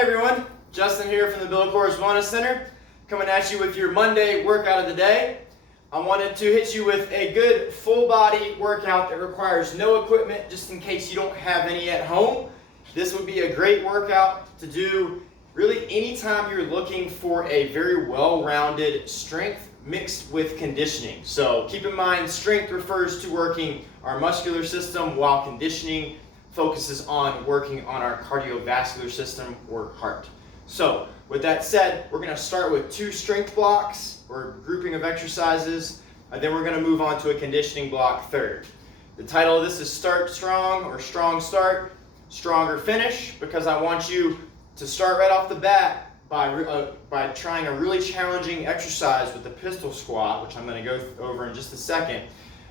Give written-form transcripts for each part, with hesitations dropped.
Hey everyone, Justin here from the Bill Coors Wellness Center, coming at you with your Monday workout of the day. I wanted to hit you with a good full body workout that requires no equipment, just in case you don't have any at home. This would be a great workout to do really anytime you're looking for a very well-rounded strength mixed with conditioning. So keep in mind, strength refers to working our muscular system, while conditioning focuses on working on our cardiovascular system or heart. So with that said, we're going to start with 2 strength blocks or grouping of exercises, and then we're going to move on to a conditioning block third. The title of this is Start Strong or Strong Start, Stronger Finish, because I want you to start right off the bat by trying a really challenging exercise with the pistol squat, which I'm going to go over in just a second.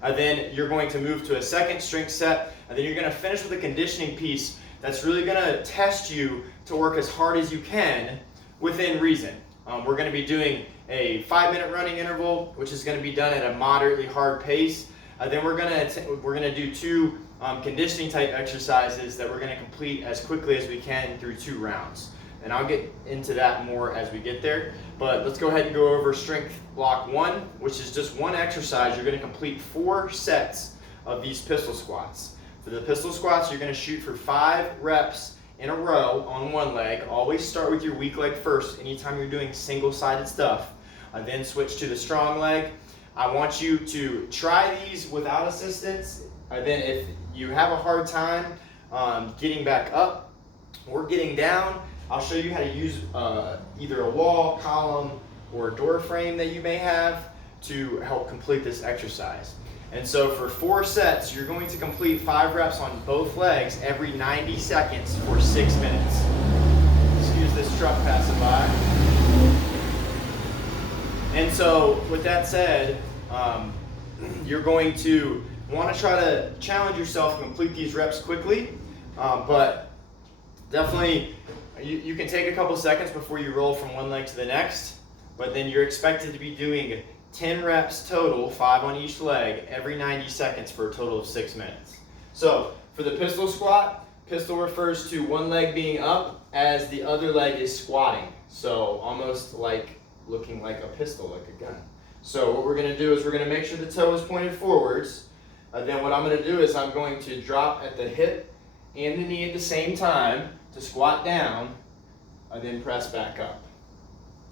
Then you're going to move to a second strength set, and then you're going to finish with a conditioning piece that's really going to test you to work as hard as you can within reason. We're going to be doing a 5-minute running interval, which is going to be done at a moderately hard pace. Then we're going to do 2 conditioning type exercises that we're going to complete as quickly as we can through 2 rounds. And I'll get into that more as we get there. But let's go ahead and go over strength block 1, which is just 1 exercise. You're going to complete 4 sets of these pistol squats. For the pistol squats, you're going to shoot for 5 reps in a row on one leg. Always start with your weak leg first anytime you're doing single-sided stuff. Then switch to the strong leg. I want you to try these without assistance. Then if you have a hard time getting back up or getting down, I'll show you how to use either a wall, column, or door frame that you may have to help complete this exercise. And so for 4 sets, you're going to complete 5 reps on both legs every 90 seconds for 6 minutes. Excuse this truck passing by. And so with that said, you're going to want to try to challenge yourself to complete these reps quickly, but definitely you can take a couple seconds before you roll from one leg to the next, but then you're expected to be doing 10 reps total, 5 on each leg, every 90 seconds for a total of 6 minutes. So for the pistol squat, pistol refers to one leg being up as the other leg is squatting. So almost like looking like a pistol, like a gun. So what we're going to do is we're going to make sure the toe is pointed forwards. Then what I'm going to do is I'm going to drop at the hip and the knee at the same time to squat down, and then press back up.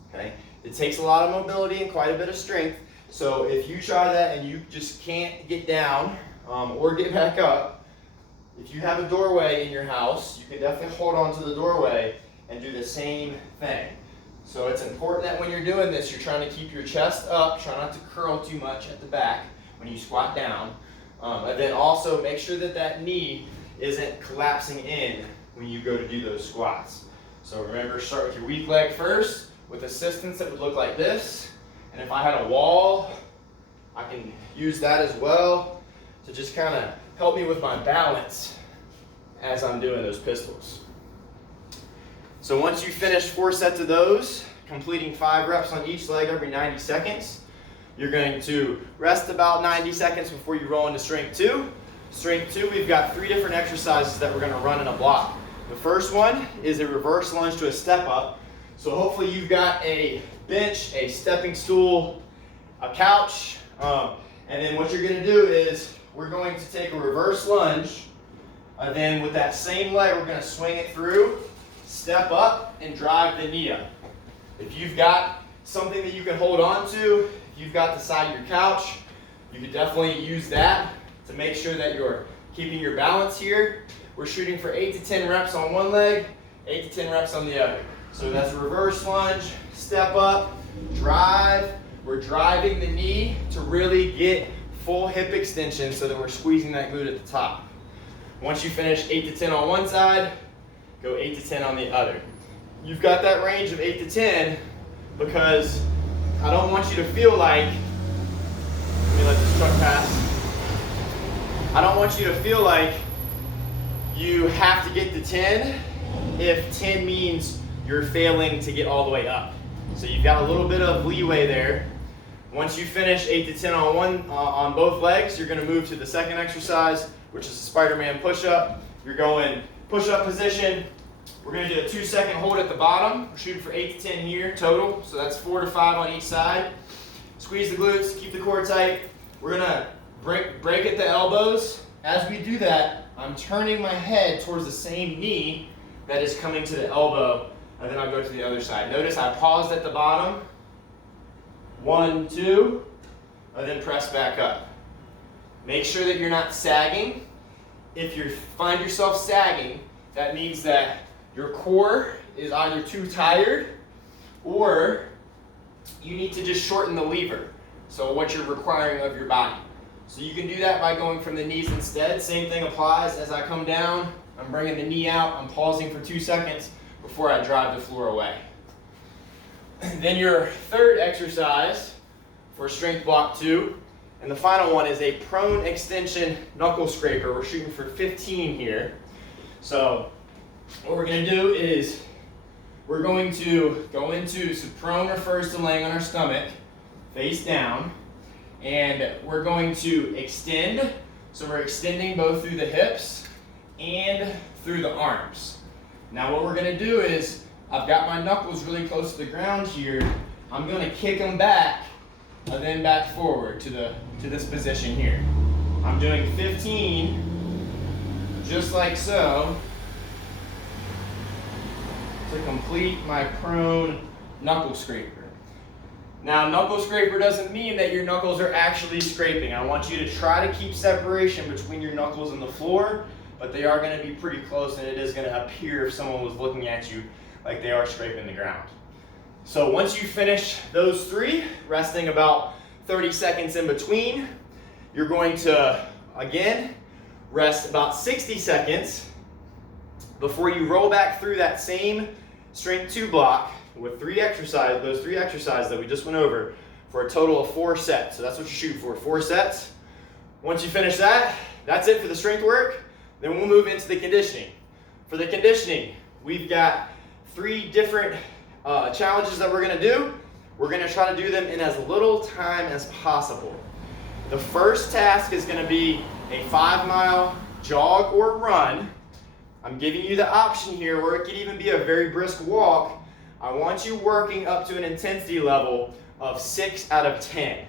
Okay? It takes a lot of mobility and quite a bit of strength. So if you try that and you just can't get down or get back up, if you have a doorway in your house, you can definitely hold on to the doorway and do the same thing. So it's important that when you're doing this, you're trying to keep your chest up, try not to curl too much at the back when you squat down. And then also make sure that that knee isn't collapsing in when you go to do those squats. So remember, start with your weak leg first. With assistance, it would look like this. And if I had a wall, I can use that as well to just kind of help me with my balance as I'm doing those pistols. So once you finish 4 sets of those, completing 5 reps on each leg every 90 seconds, you're going to rest about 90 seconds before you roll into strength 2. Strength 2, we've got 3 different exercises that we're going to run in a block. The first one is a reverse lunge to a step up. So hopefully you've got a bench, a stepping stool, a couch, and then what you're going to do is we're going to take a reverse lunge, and then with that same leg we're going to swing it through, step up, and drive the knee up. If you've got something that you can hold on to, if you've got the side of your couch, you could definitely use that to make sure that you're keeping your balance here. We're shooting for 8 to 10 reps on one leg, 8 to 10 reps on the other. So that's a reverse lunge, step up, drive. We're driving the knee to really get full hip extension so that we're squeezing that glute at the top. Once you finish 8 to 10 on one side, go 8 to 10 on the other. You've got that range of 8 to 10 because I don't want you to feel like, let me let this truck pass. I don't want you to feel like you have to get to 10 if 10 means you're failing to get all the way up. So you've got a little bit of leeway there. Once you finish 8 to 10 on both legs, you're going to move to the second exercise, which is a Spiderman Push-up. You're going push-up position, We're going to do a 2-second hold at the bottom. We're shooting for 8 to 10 here total, so that's 4 to 5 on each side. Squeeze the glutes, keep the core tight. We're going to break at the elbows. As we do that, I'm turning my head towards the same knee that is coming to the elbow, and then I'll go to the other side. Notice I paused at the bottom. 1, 2, and then press back up. Make sure that you're not sagging. If you find yourself sagging, that means that your core is either too tired or you need to just shorten the lever, so what you're requiring of your body. So you can do that by going from the knees instead. Same thing applies. As I come down, I'm bringing the knee out, I'm pausing for 2 seconds before I drive the floor away. Then your third exercise for strength block 2, and the final one is a prone extension knuckle scraper. We're shooting for 15 here. So what we're going to do is we're going to go into, so prone refers to laying on our stomach, face down, and we're going to extend. So we're extending both through the hips and through the arms. Now what we're going to do is, I've got my knuckles really close to the ground here. I'm going to kick them back and then back forward to this position here. I'm doing 15, just like so, to complete my prone knuckle scraper. Now, knuckle scraper doesn't mean that your knuckles are actually scraping. I want you to try to keep separation between your knuckles and the floor, but they are going to be pretty close, and it is going to appear if someone was looking at you like they are scraping the ground. So once you finish those 3, resting about 30 seconds in between, you're going to, again, rest about 60 seconds before you roll back through that same strength 2 block with those 3 exercises that we just went over for a total of 4 sets. So that's what you shoot for, 4 sets. Once you finish that, that's it for the strength work. Then we'll move into the conditioning. For the conditioning, we've got 3 different challenges that we're going to do. We're going to try to do them in as little time as possible. The first task is going to be a 5-mile jog or run. I'm giving you the option here where it could even be a very brisk walk. I want you working up to an intensity level of 6 out of 10.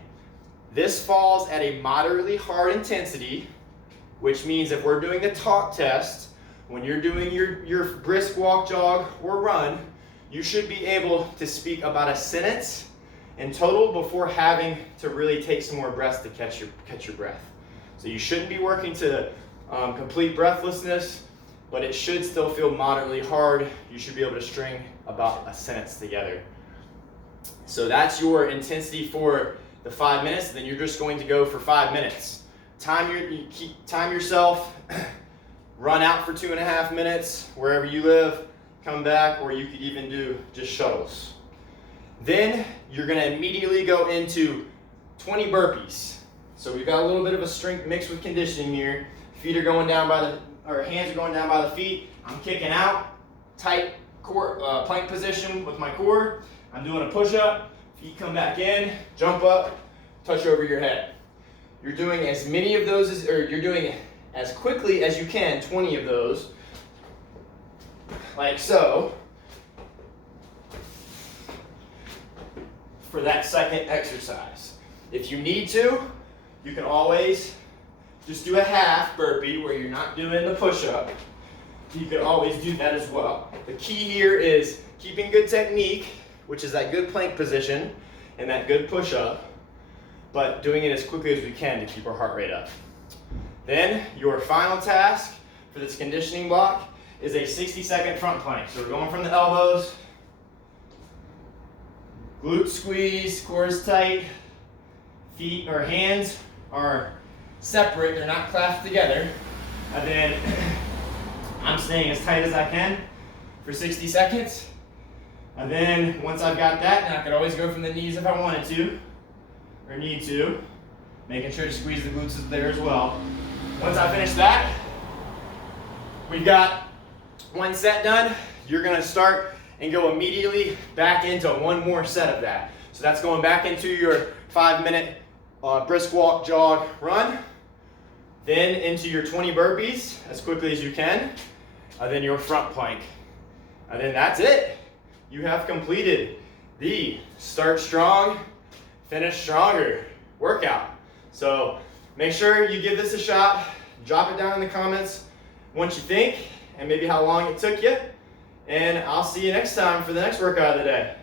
This falls at a moderately hard intensity, which means if we're doing the talk test, when you're doing your brisk walk, jog, or run, you should be able to speak about a sentence in total before having to really take some more breaths to catch your breath. So you shouldn't be working to complete breathlessness, but it should still feel moderately hard. You should be able to string about a sentence together. So that's your intensity for the 5 minutes. Then you're just going to go for 5 minutes. Time yourself, run out for 2.5 minutes wherever you live, come back, or you could even do just shuttles. Then you're going to immediately go into 20 burpees. So we've got a little bit of a strength mixed with conditioning here. Feet are going down hands are going down by the feet. I'm kicking out, tight core, plank position with my core. I'm doing a push-up. Feet come back in, jump up, touch over your head. You're doing as many of those you're doing as quickly as you can, 20 of those, like so, for that second exercise. If you need to, you can always just do a half burpee where you're not doing the push-up. You can always do that as well. The key here is keeping good technique, which is that good plank position and that good push-up, but doing it as quickly as we can to keep our heart rate up. Then your final task for this conditioning block is a 60-second front plank. So we're going from the elbows, glute squeeze, core is tight, feet or hands are separate, they're not clasped together, and then I'm staying as tight as I can for 60 seconds. And then once I've got that, and I could always go from the knees if I wanted to, or need to, making sure to squeeze the glutes there as well. Once I finish that, we've got 1 set done. You're gonna start and go immediately back into 1 more set of that. So that's going back into your 5-minute brisk walk, jog, run. Then into your 20 burpees as quickly as you can. Then your front plank. And then that's it. You have completed the start strong, finish stronger workout. So make sure you give this a shot. Drop it down in the comments what you think and maybe how long it took you. And I'll see you next time for the next workout of the day.